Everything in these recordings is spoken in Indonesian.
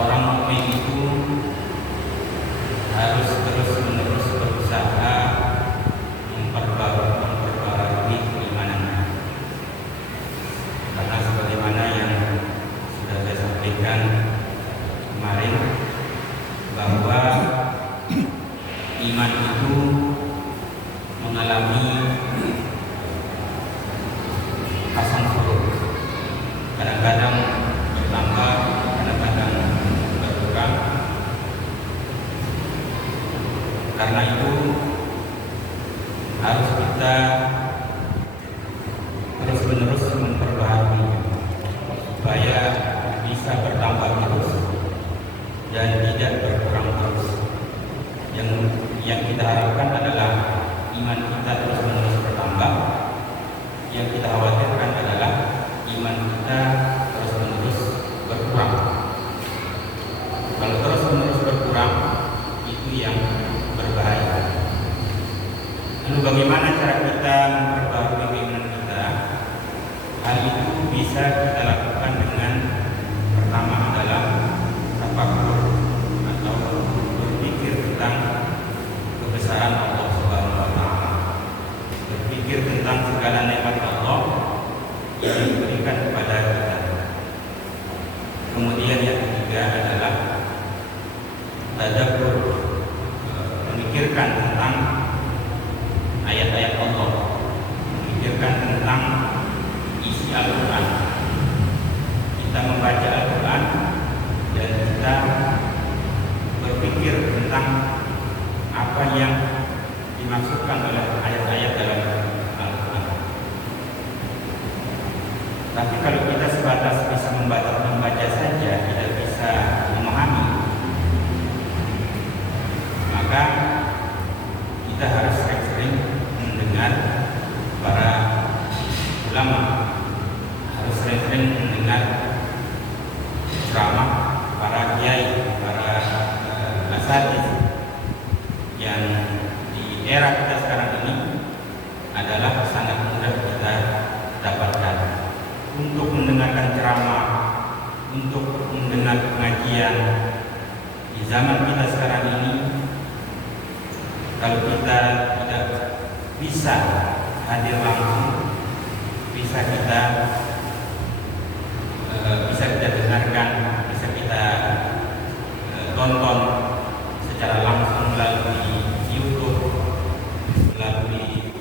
seorang mukmin itu harus terus-menerus berusaha memperbarui keimanannya. Karena sebagaimana yang sudah saya sampaikan kemarin, bahwa iman itu mengalami pasang surut, kadang-kadang bertambah, kadang-kadang berkurang. Karena itu harus kita terus-menerus memperbaharui supaya bisa bertambah terus dan tidak berkurang terus. Yang kita harapkan adalah iman kita terus-menerus bertambah. Yang kita khawatirkan adalah iman kita terus-menerus berkurang. Kalau terus-menerus berkurang, itu yang berbahaya. Lalu bagaimana cara kita memperbarui iman kita? Hal itu bisa kita lakukan dengan pertama adalah tafakur atau berpikir tentang kebesaran Allah Subhanahu wa taala. Berpikir tentang segala nikmat Allah yang diberikan kepada kita. Kemudian yang ketiga adalah tadabbur, memikirkan tentang ayat-ayat Allah, memikirkan tentang isi Al-Quran. Kita membaca Al-Quran dan kita berpikir tentang apa yang dimaksudkan oleh ayat-ayat dalam Al-Quran. Tapi kalau kita sebatas bisa membaca saja, tidak bisa memahami, maka kita harus sering-sering mendengar para ulama, harus sering-sering mendengar ceramah para kiai, para asatidz yang di era kita sekarang ini adalah sangat mudah kita dapatkan. Untuk mendengarkan ceramah, untuk mendengar pengajian di zaman kita sekarang ini, kalau kita tidak bisa hadir langsung, bisa kita dengarkan, bisa kita tonton secara langsung melalui YouTube, melalui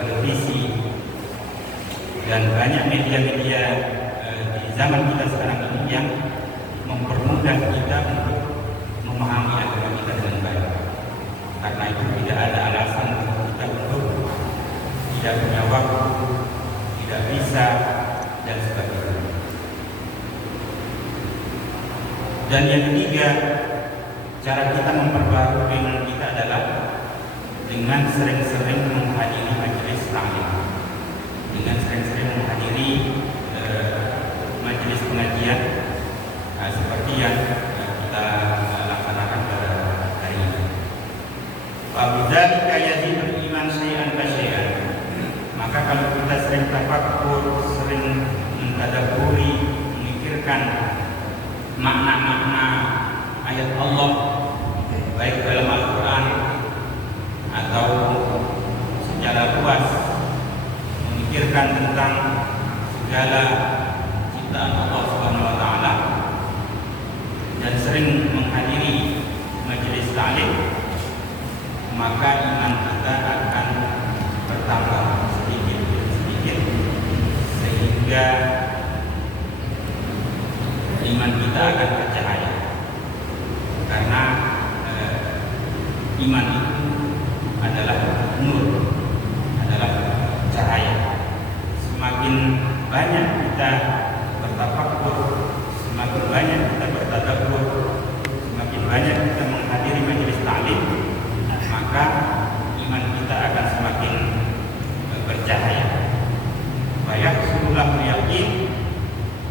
televisi, dan banyak media-media di zaman kita sekarang ini yang mempermudah kita untuk memahami agama kita dengan baik. Karena itu tidak ada alasan untuk kita untuk tidak punya waktu, tidak bisa, dan sebagainya. Dan yang ketiga, cara kita memperbarui iman kita adalah dengan sering-sering menghadiri majelis taklim, dengan sering-sering menghadiri majelis pengajian seperti yang kita laksanakan pada hari ini. Wabidzalika yazidul iman syai'an fa syai'an. Maka kalau kita sering tafakkur, sering mentadabburi, memikirkan makna-makna ayat Allah, baik dalam Al-Quran atau secara luas, memikirkan tentang segala ciptaan Allah Subhanahu wa taala, dan sering menghadiri majelis taklim, maka iman kita akan bertambah sedikit demi sedikit, sehingga iman kita akan bercahaya. Karena iman itu adalah nur, adalah cahaya. Semakin banyak kita bertafakkur, semakin banyak kita bertadabbur, semakin banyak kita menghadiri majelis taklim, maka iman kita akan semakin bercahaya. Banyak suruhlah yakin,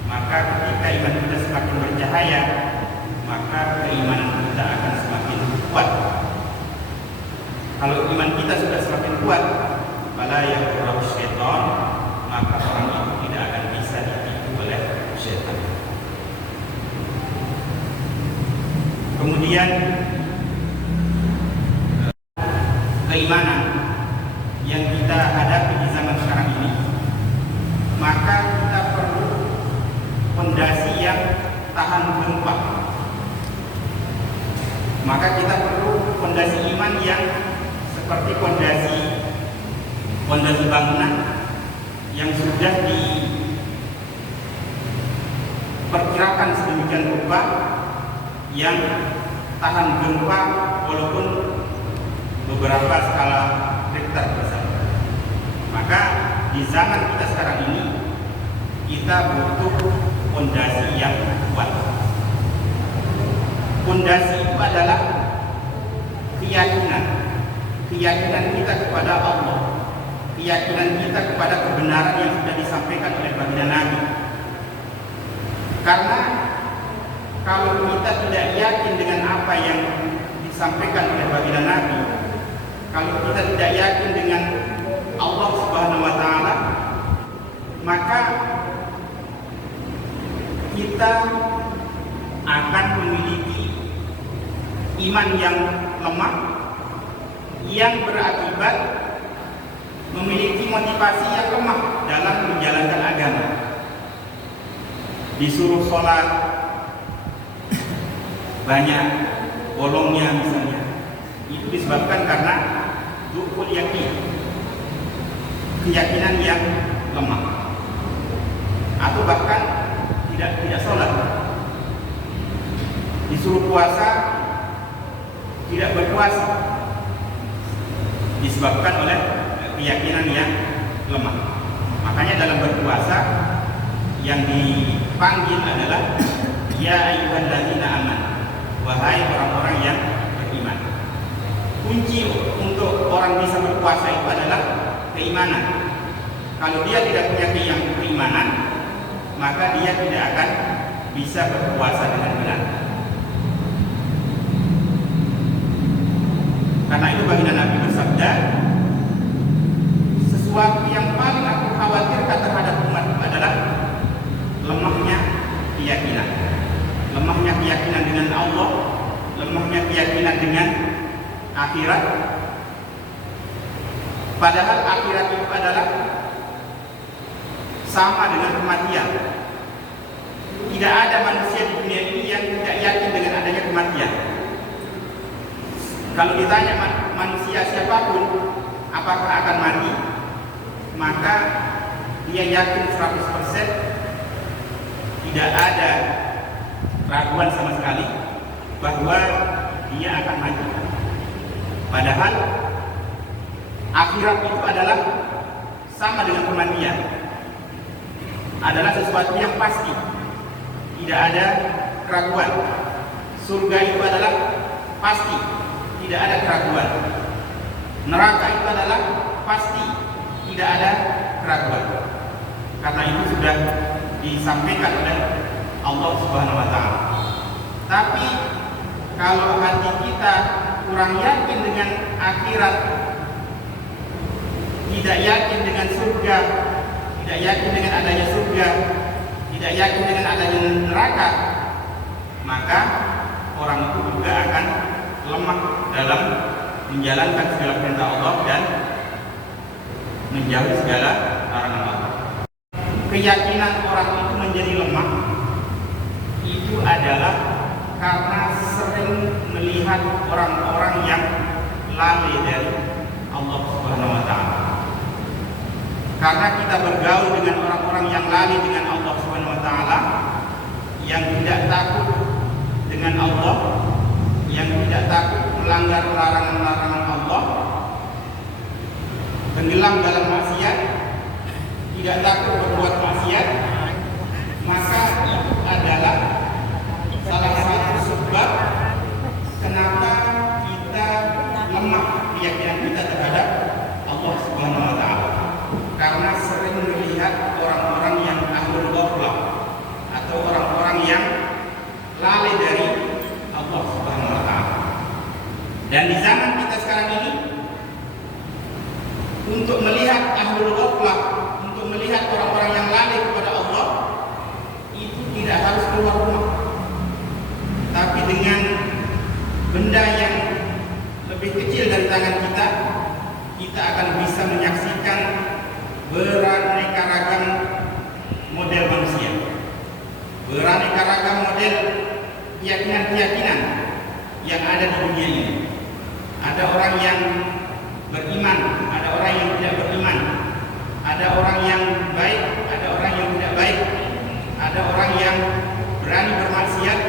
maka ketika iman kita semakin bercahaya, maka keimanan kita akan semakin kuat. Kalau iman kita sudah semakin kuat, fala yaghurru syaitan, maka orang itu tidak akan bisa ditipu oleh syaitan. Kemudian keimanan yang kita hadapi di zaman sekarang ini, maka kita perlu fondasi yang tahan gempa. Maka kita perlu fondasi iman yang seperti fondasi bangunan yang sudah diperkirakan sedemikian rupa yang tahan gempa walaupun beberapa skala Richter misalnya. Maka di zaman kita sekarang ini kita butuh fondasi yang kuat. Fondasi itu adalah keyakinan kita kepada Allah, keyakinan kita kepada kebenaran yang sudah disampaikan oleh baginda Nabi. Karena kalau kita tidak yakin dengan apa yang disampaikan oleh baginda Nabi, kalau kita tidak yakin dengan Allah Subhanahu wa taala, maka kita akan memiliki iman yang lemah, yang berakibat memiliki motivasi yang lemah dalam menjalankan agama. Disuruh sholat banyak bolongnya misalnya, itu disebabkan karena du'ful yakin, keyakinan yang lemah, atau bahkan tidak sholat. Disuruh puasa tidak berpuasa, disebabkan oleh keyakinan yang lemah. Makanya dalam berpuasa yang dipanggil adalah ya ayyuhalladzina amanu, wahai orang-orang yang beriman. Kunci untuk orang bisa berpuasa itu adalah keimanan. Kalau dia tidak punya keimanan, maka dia tidak akan bisa berpuasa dengan benar. Karena itu baginda Nabi bersabda, sesuatu yang paling aku khawatirkan terhadap umat adalah lemahnya keyakinan. Lemahnya keyakinan dengan Allah, lemahnya keyakinan dengan akhirat. Padahal akhirat itu adalah sama dengan kematian. Tidak ada manusia di dunia ini yang tidak yakin dengan adanya kematian. Kalau ditanya manusia siapapun apakah akan mati, maka dia yakin 100%, tidak ada raguan sama sekali bahwa dia akan mati. Padahal akhirat itu adalah sama dengan kematian, adalah sesuatu yang pasti, tidak ada keraguan. Surga itu adalah pasti, tidak ada keraguan. Neraka itu adalah pasti, tidak ada keraguan. Karena itu sudah disampaikan oleh Allah Subhanahu wa taala. Tapi kalau hati kita kurang yakin dengan akhirat, tidak yakin dengan surga, tidak yakin dengan adanya surga, tidak yakin dengan adanya neraka, maka orang itu juga akan lemah dalam menjalankan segala perintah Allah dan menjauhi segala larangan Allah. Keyakinan orang itu menjadi lemah itu adalah karena sering melihat orang-orang yang lalai dari Allah Subhanahu wa taala. Karena kita bergaul dengan orang-orang yang lalai dengan Allah Subhanahu wa taala, yang tidak takut dengan Allah, yang tidak takut melanggar larangan-larangan Allah, tenggelam dalam maksiat, tidak takut berbuat maksiat, maka itu adalah salah satu sebab kenapa kita lemah keyakinan kita terhadap Allah Subhanahu wa taala. Karena sering melihat orang-orang yang ahlul ghaflah atau orang-orang yang lalai dari Allah Subhanahu wa taala. Dan di zaman kita sekarang ini, untuk melihat ahlul ghaflah, untuk melihat orang-orang yang lalai kepada Allah, itu tidak harus keluar rumah. Tapi dengan perjalanan kita akan bisa menyaksikan beraneka ragam model manusia, beraneka ragam model keyakinan-keyakinan yang ada di dunia ini. Ada orang yang beriman, ada orang yang tidak beriman, ada orang yang baik, ada orang yang tidak baik, ada orang yang berani bermaksiat,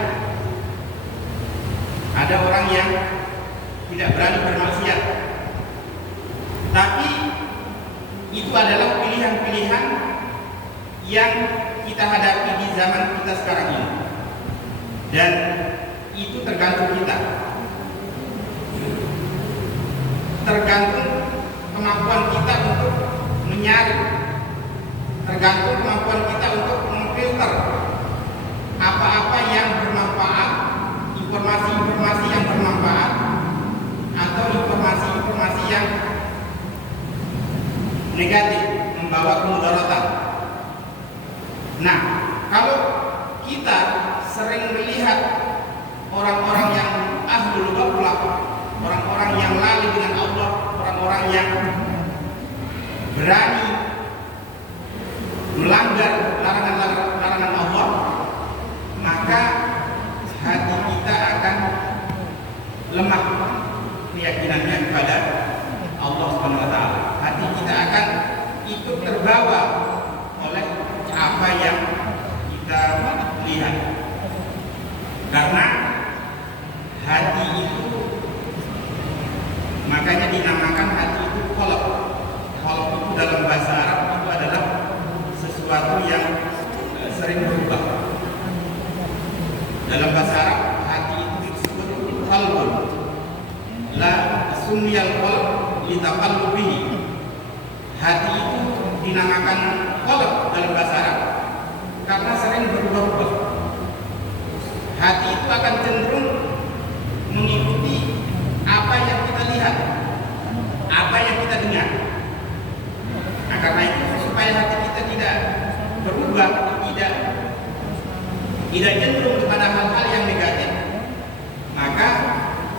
ada orang yang tidak berani bermaksiat. Tapi itu adalah pilihan-pilihan yang kita hadapi di zaman kita sekarang ini, dan itu tergantung kita, tergantung kemampuan kita untuk menyaring, tergantung kemampuan kita untuk memfilter apa-apa yang bermanfaat, informasi-informasi yang bermanfaat, atau informasi-informasi yang negatif, membawa kemudaratan. Nah, kalau kita sering melihat orang-orang yang ahlul ghaflah, orang-orang yang lalai dengan Allah, orang-orang yang berani melanggar larangan Allah, maka hati kita akan lemah keyakinannya kepada Allah Subhanahu wa taala. Hati kita akan ikut terbawa oleh apa yang kita lihat. Karena hati itu, makanya dinamakan hati itu qalb. Qalb itu dalam bahasa Arab itu adalah sesuatu yang sering berubah. Dalam bahasa Arab hati itu disebut qalbun. La sunniyal qalb litaqallubihi. Hati itu dinamakan qalb dalam bahasa Arab karena sering berubah-ubah. Hati itu akan cenderung mengikuti apa yang kita lihat, apa yang kita dengar. Nah, karena itu supaya hati kita tidak berubah, tidak cenderung kepada hal-hal yang negatif, maka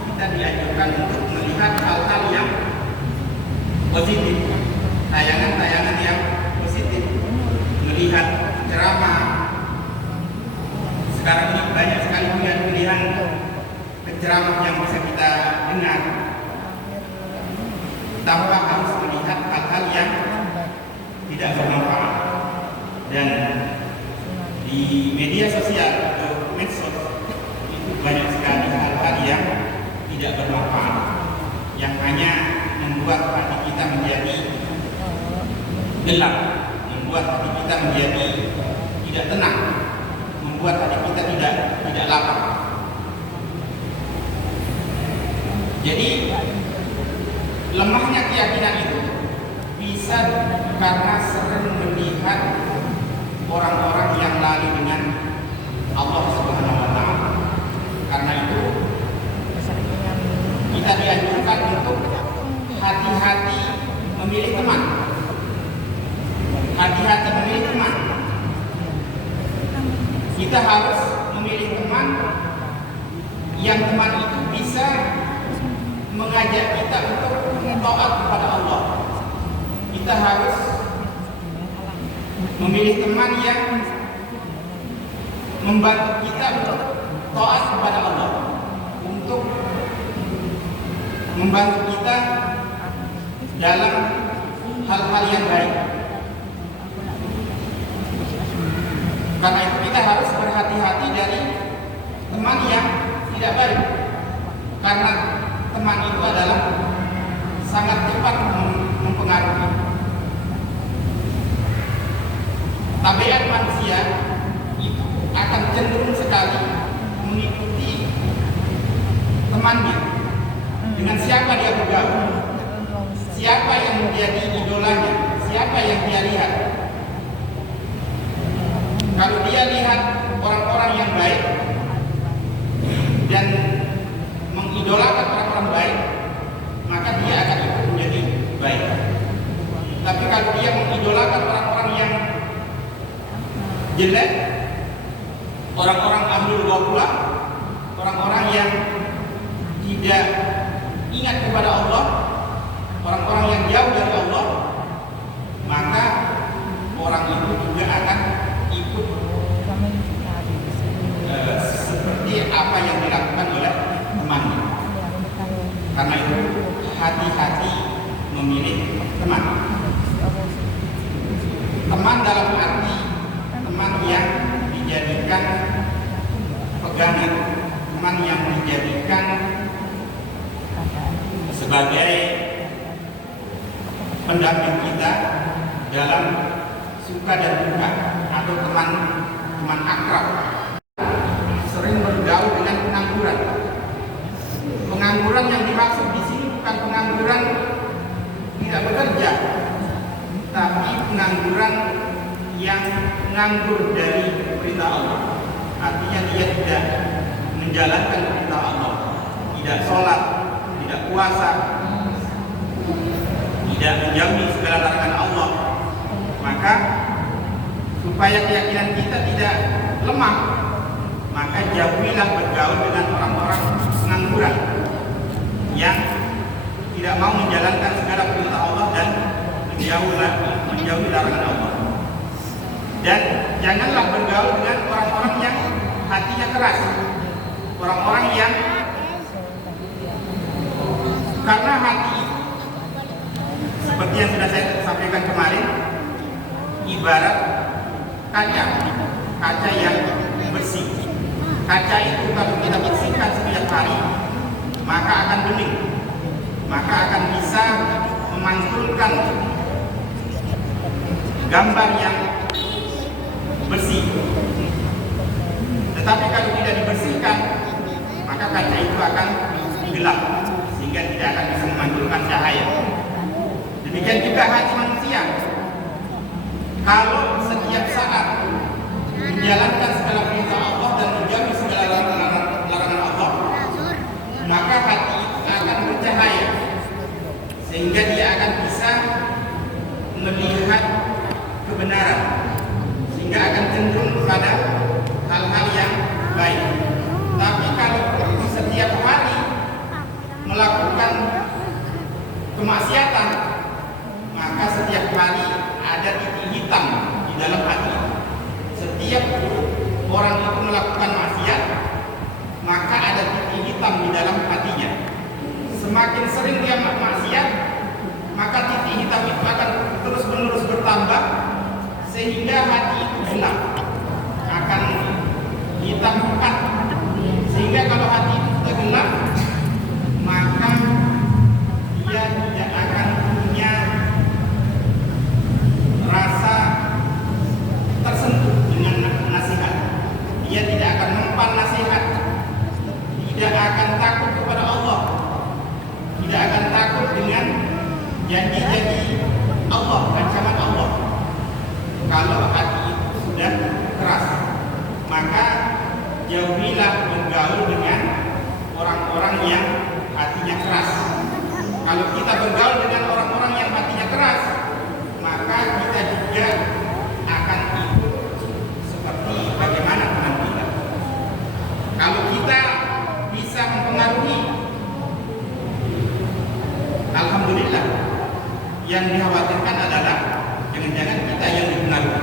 kita dianjurkan untuk melihat hal-hal yang positif, tayangan-tayangan yang positif, melihat ceramah. Sekarang ini banyak sekali pilihan-pilihan ceramah yang bisa kita dengar tanpa harus melihat hal-hal yang tidak bermanfaat. Dan di media sosial atau medsos itu banyak sekali hal-hal yang tidak bermanfaat, yang hanya membuat hati kita menjadi gelap, membuat hati kita menjadi tidak tenang, membuat hati kita tidak lapang. Jadi lemahnya keyakinan itu bisa karena sering melihat orang-orang yang lalai dengan Allah Subhanahu wa taala. Karena itu kita dianjurkan untuk hati-hati memilih teman. Hati-hati memilih teman. Kita harus memilih teman yang teman itu bisa mengajak kita untuk taat kepada Allah. Kita harus memilih teman yang membantu kita untuk taat kepada Allah, untuk membantu kita dalam hal-hal yang baik. Karena itu kita harus berhati-hati dari teman yang tidak baik, karena teman itu adalah sangat cepat mempengaruhi. Tabiat manusia itu akan cenderung sekali mengikuti temannya, dengan siapa dia bergaul, siapa yang menjadi idolanya, siapa yang dia lihat. Kalau dia lihat orang-orang yang baik dan mengidolakan orang-orang baik, maka dia akan ikut menjadi baik. Tapi kalau dia mengidolakan orang-orang yang jelek, orang-orang ahlul ghaflah, orang-orang yang tidak ingat kepada Allah, orang-orang yang jauh dari Allah, maka orang itu juga akan ikut seperti apa yang dilakukan oleh temannya. Karena itu hati-hati memilih teman. Teman dalam arti teman yang dijadikan pegangan, teman yang dijadikan sebagai pendamping kita dalam suka dan duka, atau teman akrab. Sering bergaul dengan pengangguran. Pengangguran yang dimaksud di sini bukan pengangguran tidak bekerja, tapi pengangguran yang nganggur dari perintah Allah. Artinya dia tidak menjalankan perintah Allah, tidak sholat, tidak puasa, tidak menjauhi segala larangan Allah. Maka supaya keyakinan kita tidak lemah, maka jauhilah bergaul dengan orang-orang pengangguran yang tidak mau menjalankan segala perintah Allah dan menjauhi larangan Allah. Dan janganlah bergaul dengan orang-orang yang hatinya keras, orang-orang yang karena hati seperti yang sudah saya sampaikan kemarin, ibarat kaca yang bersih. Kaca itu kalau kita bersihkan setiap hari, maka akan bening, maka akan bisa memantulkan gambar yang bersih. Tetapi kalau tidak dibersihkan, maka kaca itu akan gelap, sehingga tidak akan bisa memantulkan cahaya. Demikian juga hati manusia. Kalau setiap saat menjalankan segala perintah Allah dan menjauhi segala larangan Allah, maka hati itu akan bercahaya, sehingga dia akan bisa melihat kebenaran, sehingga akan cenderung kepada hal-hal yang baik. Tapi kalau setiap hari melakukan kemaksiatan, maka setiap hari ada titik hitam di dalam hati. Setiap orang itu melakukan maksiat, maka ada titik hitam di dalam hatinya. Semakin sering dia maksiat, maka titik hitam itu akan terus-menerus bertambah, sehingga hati itu gelap, akan hitam pekat. Sehingga kalau hati itu sudah gelap, maka dia tidak akan punya rasa tersentuh dengan nasihat. Dia tidak akan mempan nasihat, tidak akan takut kepada Allah, tidak akan takut dengan janji-janji Allah, ancaman Allah. Kalau hati itu sudah keras, maka jauhilah bergaul dengan orang-orang yang hatinya keras. Kalau kita bergaul dengan orang-orang yang hatinya keras, maka kita juga akan ikut seperti bagaimana teman kita. Kalau kita bisa mempengaruhi, alhamdulillah. Yang dikhawatirkan adalah jangan-jangan kita yang dipengaruhi.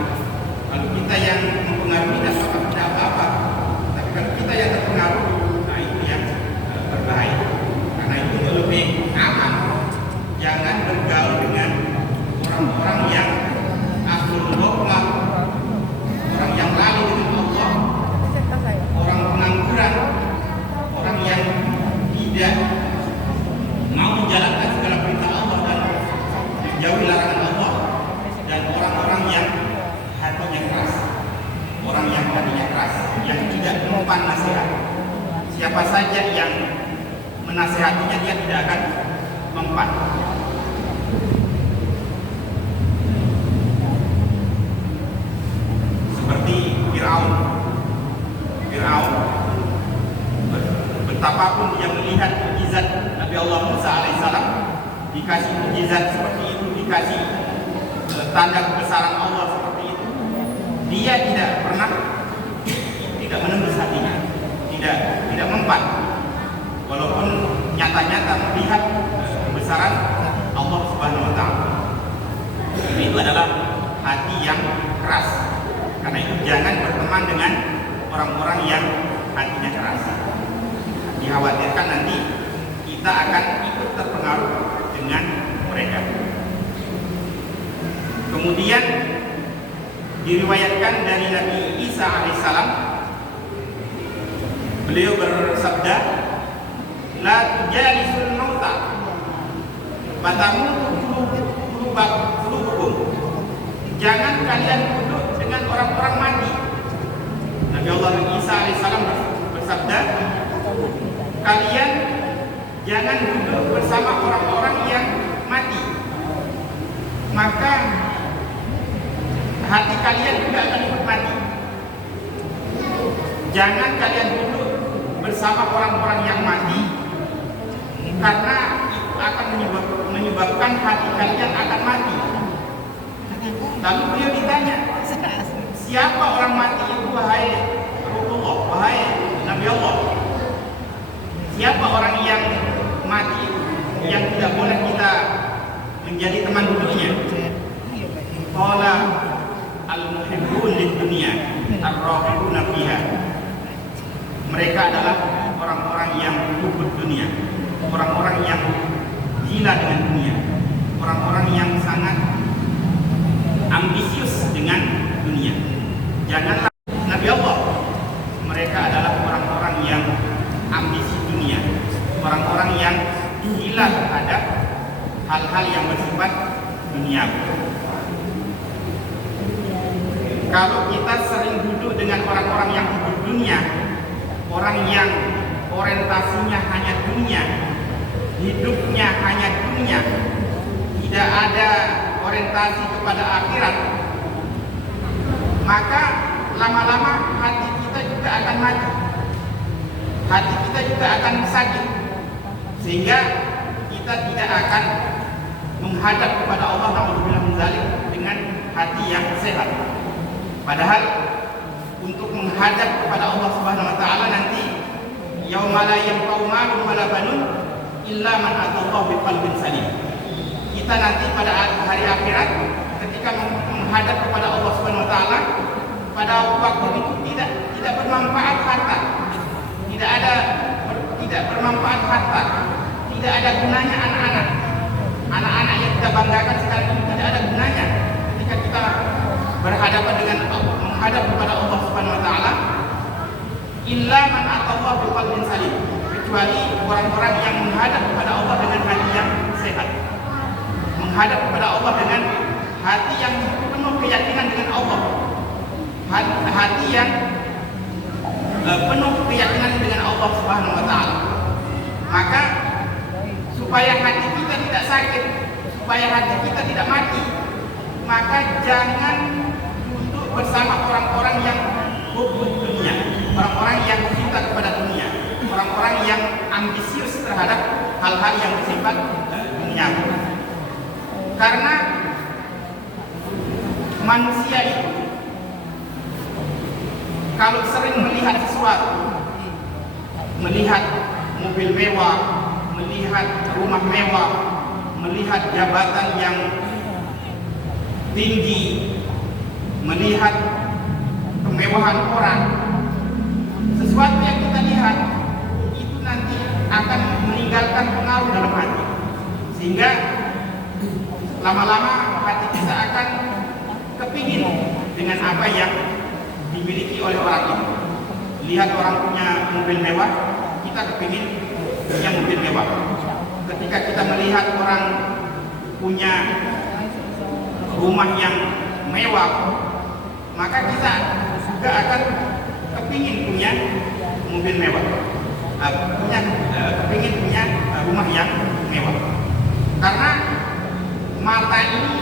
Kalau kita yang mempengaruhi, tidak apa-apa. Tapi kalau kita yang terpengaruh, nah itu yang berbahaya. Karena itu lebih aman. Jangan bergaul dengan orang-orang yang ahlul ghaflah, orang yang lalu dengan Allah, orang pengangguran, orang yang tidak mau menjalankan segala perintah Allah dan menjauhi larangan Allah, dan orang-orang yang hatinya keras, orang yang hatinya keras, yang tidak mempan nasihat. Siapa saja yang menasihatinya, dia tidak akan mempan. Seperti Fir'aun, betapapun dia melihat mukjizat Nabi Allah Musa alaihissalam, dikasih mukjizat seperti itu, dikasih tanda kebesaran Allah seperti itu, dia tidak menembus hatinya, tidak mempan. Walaupun nyata nyata melihat kebesaran Allah Subhanahu wa taala. Itu adalah hati yang keras. Karena itu jangan berteman dengan orang-orang yang hatinya keras. Dikhawatirkan nanti kita akan ikut terpengaruh dengan mereka. Kemudian diriwayatkan dari Nabi Isa alaihissalam, beliau bersabda, la tujalisul mauta fatamutu qulubukum. Jangan kalian duduk dengan orang-orang mati. Nabi Allah Isa alaihissalam bersabda, kalian jangan duduk bersama orang-orang yang mati, maka hati kalian juga akan ikut mati. Jangan kalian duduk bersama orang-orang yang mati, karena itu akan menyebabkan hati kalian akan mati. Lalu beliau ditanya, siapa orang mati itu wahai Rasulullah, wahai Nabi Allah? Siapa orang yang mati yang tidak boleh kita menjadi teman duduknya? Qala al-muhibbun lid-dunya ar-raghibuna fiha. Mereka adalah orang-orang yang hubud dunia, orang-orang yang gila dengan dunia, orang-orang yang sangat ambisius dengan dunia. Janganlah Nabi Allah, mereka adalah orang-orang yang ambisi dunia, orang-orang yang gila terhadap hal-hal yang bersifat duniawi. Kalau kita sering duduk dengan orang-orang yang hidup dunia, orang yang orientasinya hanya dunia, hidupnya hanya dunia, tidak ada orientasi kepada akhirat, maka lama-lama hati kita juga akan mati, hati kita juga akan sakit, sehingga kita tidak akan menghadap kepada Allah dengan hati yang sehat. Padahal untuk menghadap kepada Allah Subhanahu wa taala nanti yauma la yanfa'u malun wala banun illa man atallaha biqalbin salim. Kita nanti pada hari akhirat ketika menghadap kepada Allah Subhanahu wa taala, pada waktu itu tidak bermanfaat harta. Tidak bermanfaat harta. Tidak ada gunanya anak-anak. Anak-anak yang kita banggakan sekarang ini tidak ada gunanya ketika kita berhadapan dengan menghadap kepada Allah Subhanahu wa taala, illa man atallaha biqalbin salim, kecuali orang-orang yang menghadap kepada Allah dengan hati yang sehat, menghadap kepada Allah dengan hati yang penuh keyakinan dengan Allah, hati yang penuh keyakinan dengan Allah Subhanahu wa taala. Maka supaya hati kita tidak sakit, supaya hati kita tidak mati, maka jangan duduk bersama orang-orang yang hubud dunia, orang-orang yang cinta kepada dunia, orang-orang yang ambisius terhadap hal-hal yang bersifat dunia. Karena manusia itu kalau sering melihat sesuatu, melihat mobil mewah, melihat rumah mewah, melihat jabatan yang tinggi, melihat kemewahan orang, sesuatu yang kita lihat itu nanti akan meninggalkan pengaruh dalam hati, sehingga lama-lama hati kita akan kepingin dengan apa yang dimiliki oleh orang itu. Lihat orang punya mobil mewah, kita kepingin punya mobil mewah. Ketika kita melihat orang punya rumah yang mewah, maka kita juga akan kepingin punya mobil mewah, kepingin punya rumah yang mewah. Karena mata ini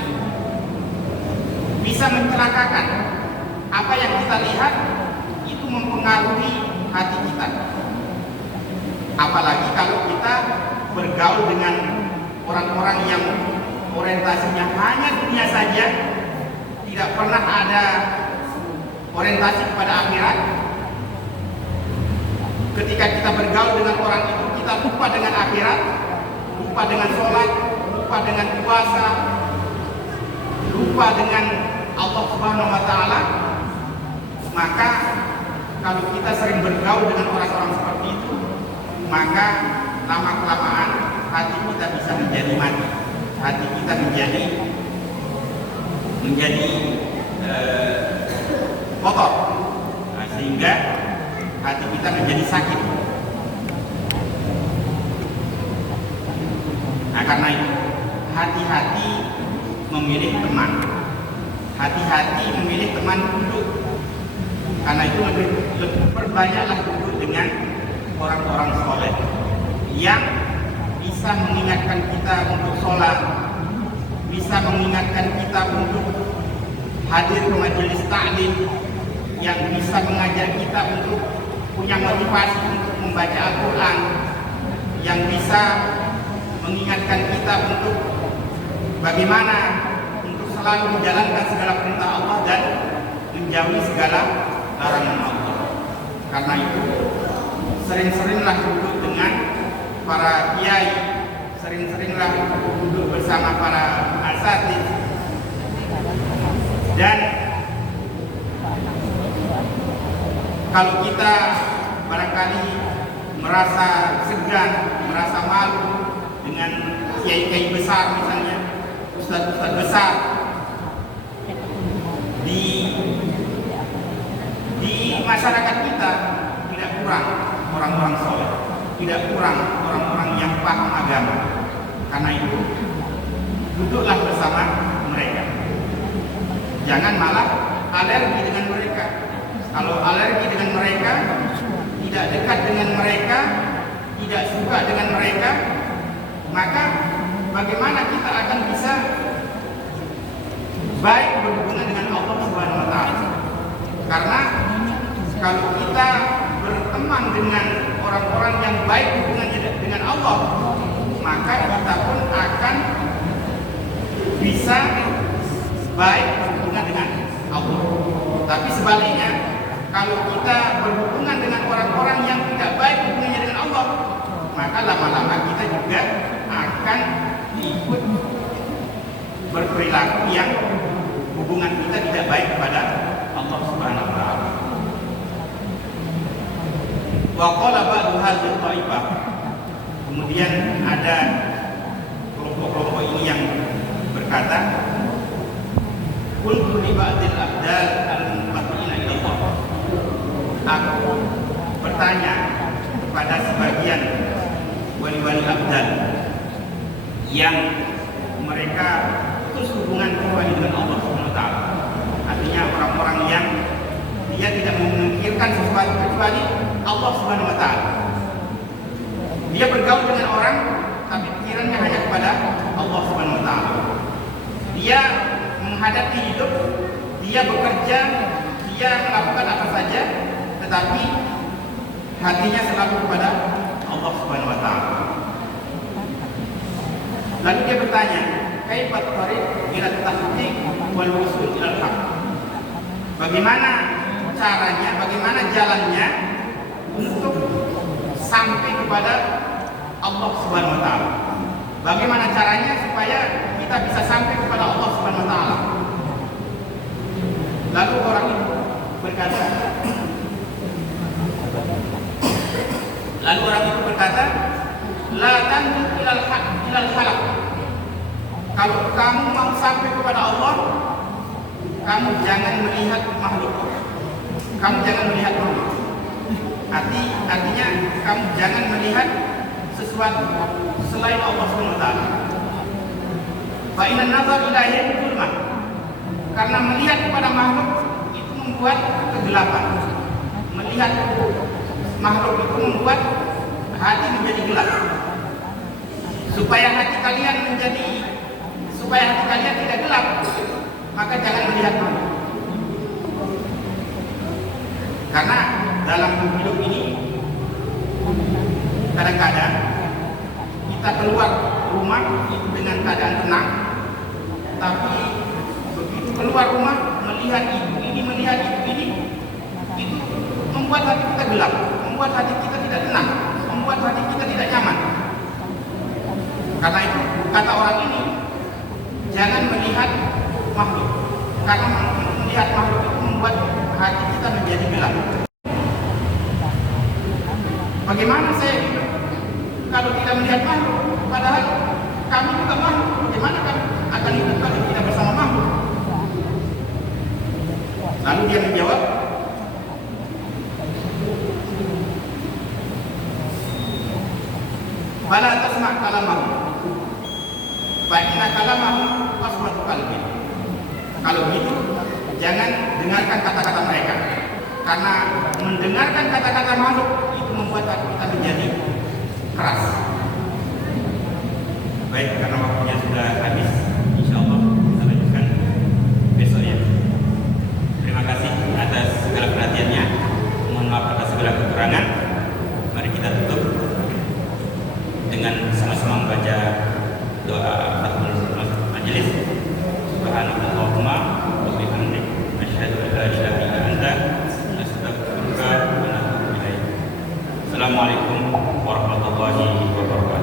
bisa mencelakakan. Apa yang kita lihat itu mempengaruhi hati kita. Apalagi kalau kita bergaul dengan orang-orang yang orientasinya hanya dunia saja, tidak pernah ada orientasi kepada akhirat. Ketika ketika kita bergaul dengan orang itu, kita lupa dengan akhirat, lupa dengan sholat, lupa dengan puasa, lupa dengan Allah Subhanahu wa Ta'ala, maka kalau kita sering bergaul dengan orang-orang seperti itu, maka lama-kelamaan hati kita bisa menjadi mati, hati kita menjadi kotor, sehingga hati kita menjadi sakit. Nah, karena itu hati-hati memilih teman, hati-hati memilih teman duduk. Karena itu lebih perbanyaklah duduk dengan orang-orang soleh yang bisa mengingatkan kita untuk sholat, bisa mengingatkan kita untuk hadir ke majelis taklim, yang bisa mengajak kita untuk punya motivasi untuk membaca Al-Quran, yang bisa mengingatkan kita untuk bagaimana untuk selalu menjalankan segala perintah Allah dan menjauhi segala larangan Allah. Karena itu sering-seringlah duduk dengan para kiai, sering-seringlah duduk bersama para asatidz, dan kalau kita barangkali merasa segan, merasa malu dengan kiai-kiai besar, misalnya ustadz-ustadz besar di masyarakat kita, tidak kurang orang-orang soleh, tidak kurang orang-orang yang paham agama. Karena itu duduklah bersama mereka, jangan malah alergi dengan mereka. Kalau alergi dengan mereka, tidak dekat dengan mereka, tidak suka dengan mereka, maka bagaimana kita akan bisa baik berhubungan dengan Allah Subhanahu wa Ta'ala? Karena kalau kita berteman dengan orang-orang yang baik hubungannya dengan Allah, maka kita pun akan bisa baik berhubungan dengan Allah. Tapi sebaliknya, kalau kita berhubungan dengan orang-orang yang tidak baik hubungannya dengan Allah, maka lama-lama kita juga akan ikut berperilaku yang hubungan kita tidak baik kepada Allah Subhanahu wa Ta'ala. Wa qala ba'du hadhihi ta'ifah. Kemudian ada kelompok-kelompok ini yang berkata, qultu li ba'dil abdal al-munqati'ina ila Allah. Aku bertanya kepada sebagian wali-wali abdal yang mereka putus hubungan kembali dengan Allah Subhanahu wa Ta'ala. Artinya orang-orang yang dia tidak memikirkan sesuatu kecuali Allah Subhanahu wa Ta'ala. Dia bergaul dengan orang tapi pikirannya hanya kepada Allah Subhanahu wa Ta'ala. Dia menghadapi hidup, dia bekerja, dia melakukan apa saja, tetapi hatinya selalu kepada Allah Subhanahu wa Ta'ala. Lalu dia bertanya, kaifat tariq ila tahqiq wal wusul ila al-haq? Bagaimana caranya, bagaimana jalannya untuk sampai kepada Allah Subhanahu wa Ta'ala? Bagaimana caranya supaya kita bisa sampai kepada Allah Subhanahu wa Ta'ala? Lalu orang itu berkata, la tanzur ilal halaq. Kalau kamu mau sampai kepada Allah, kamu jangan melihat makhluk. Kamu jangan melihat makhluk. Artinya kamu jangan melihat sesuatu selain Allah Subhanahu wa Ta'ala. Fa inna nazar ilaihi zulmah. Karena melihat kepada makhluk itu membuat kegelapan. Melihat makhluk itu membuat hati menjadi gelap. Supaya hati kalian tidak gelap, maka jangan melihat makhluk. Karena dalam hidup ini kadang-kadang kita keluar rumah itu dengan keadaan tenang, tapi begitu keluar rumah melihat itu ini, itu membuat hati kita gelap, membuat hati kita tidak tenang, membuat hati kita tidak nyaman. Karena itu kata orang ini, jangan melihat makhluk, karena melihat makhluk itu membuat hati kita menjadi gelap. Bagaimana saya hidup kalau tidak melihat makhluk? Padahal kami juga makhluk. Bagaimana kami akan hidup kalau tidak bersama makhluk? Lalu dia menjawab, "Fala tasma' kalamahu, fa inna kalamahu waswatu qalbi." Kalau begitu, jangan dengarkan kata-kata mereka, karena mendengarkan kata-kata makhluk itu membuat hati kita menjadi keras. Baik, karena waktunya sudah habis, insya Allah kita lanjutkan besok ya. Terima kasih atas segala perhatiannya. Mohon maaf atas segala kekurangan. Mari kita tutup dengan sama-sama membaca doa Fathul Majelis. Subhanallahumma wa bihamdik, asyhadu an la ilaha illa anta, astaghfiruka wa atubu ilaik. Assalamualaikum warahmatullahi wabarakatuh.